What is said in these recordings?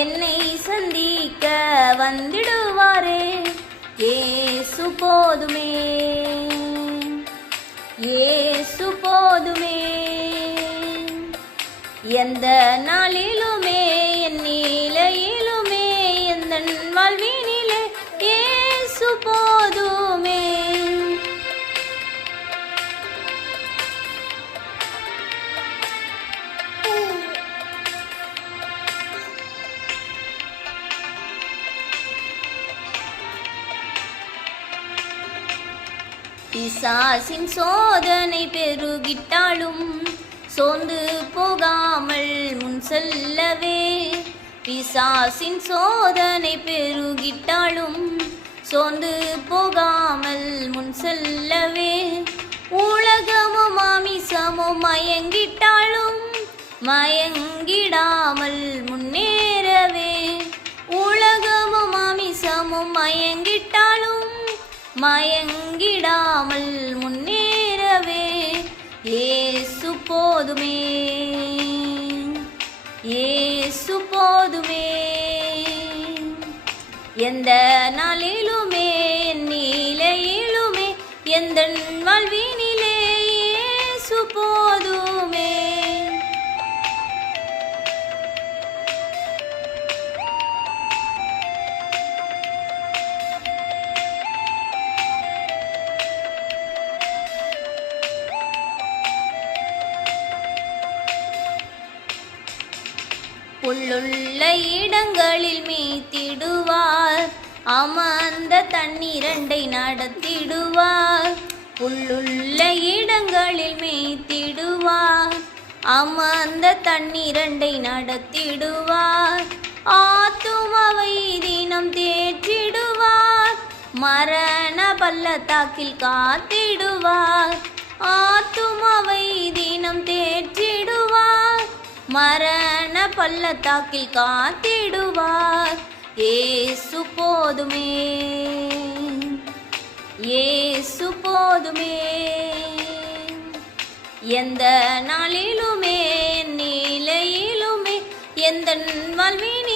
என்னை சந்திக்க வந்திடுவாரே? ஏசு போதுமே. ஏசு போதுமே. எந்த நாளிலும் பிசாசின் சோதனை பெருகிட்டாலும் சோர்ந்து போகாமல் முன் செல்லவே. பிசாசின் சோதனை பெருகிட்டாலும் சோர்ந்து போகாமல் முன் செல்லவே. உலகமும் மாமிசமும் மயங்கிட்டாலும் மய மயங்கிடாமல் முன்னேறவே ஏசு போதுமே. ஏசு போதுமே. எந்த நாளிலுமே புல்லுள்ள இடங்களில் மேய்த்திடுவார் அமர்ந்த தண்ணீரண்டை நடத்திடுவார். புல்லுள்ள இடங்களில் மேய்த்திடுவார் அமர்ந்த தண்ணீரண்டை நடத்திடுவார். ஆத்துமவை தினம் தேற்றிடுவார். மரண பள்ளத்தாக்கில் காத்திடுவார். ஆத்துமவை தினம் தேற்றிடுவார். மரண பள்ளத்தாக்கில் காத்திடுவார். ஏசு போதுமே. ஏசு போதுமே. எந்த நாளிலுமே நிலையிலுமே எந்த வாழ்வினிலே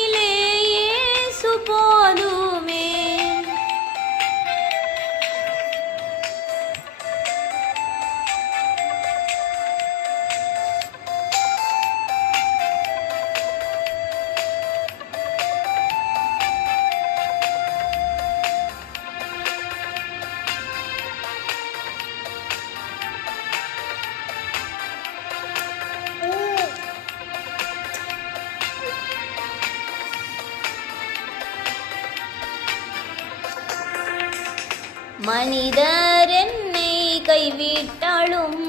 மனிதர் என்னை கைவிட்டாலும்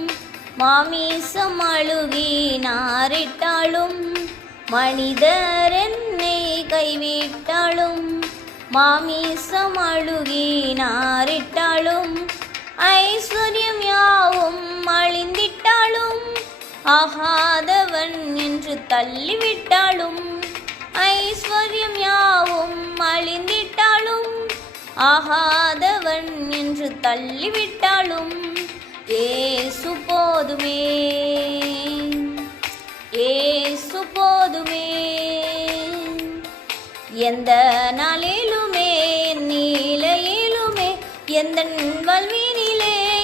மாமிசம் அழுகி நாரிட்டாலும் மனிதர் என்னை கைவிட்டாலும் மாமிசம் அழுகி நாரிட்டாலும் ஐஸ்வர்யம் யாவும் அழிந்திட்டாலும் ஆகாதவன் என்று தள்ளிவிட்டாலும் ஐஸ்வர்யம் யாவும் அழிந்திட்டாலும் ஆகாத ஆகாதவன் என்று தள்ளிவிட்டாலும் ஏசு போதுமே. ஏசு போதுமே. எந்த நாளிலுமே நிலையிலுமே எந்த வல்வினிலே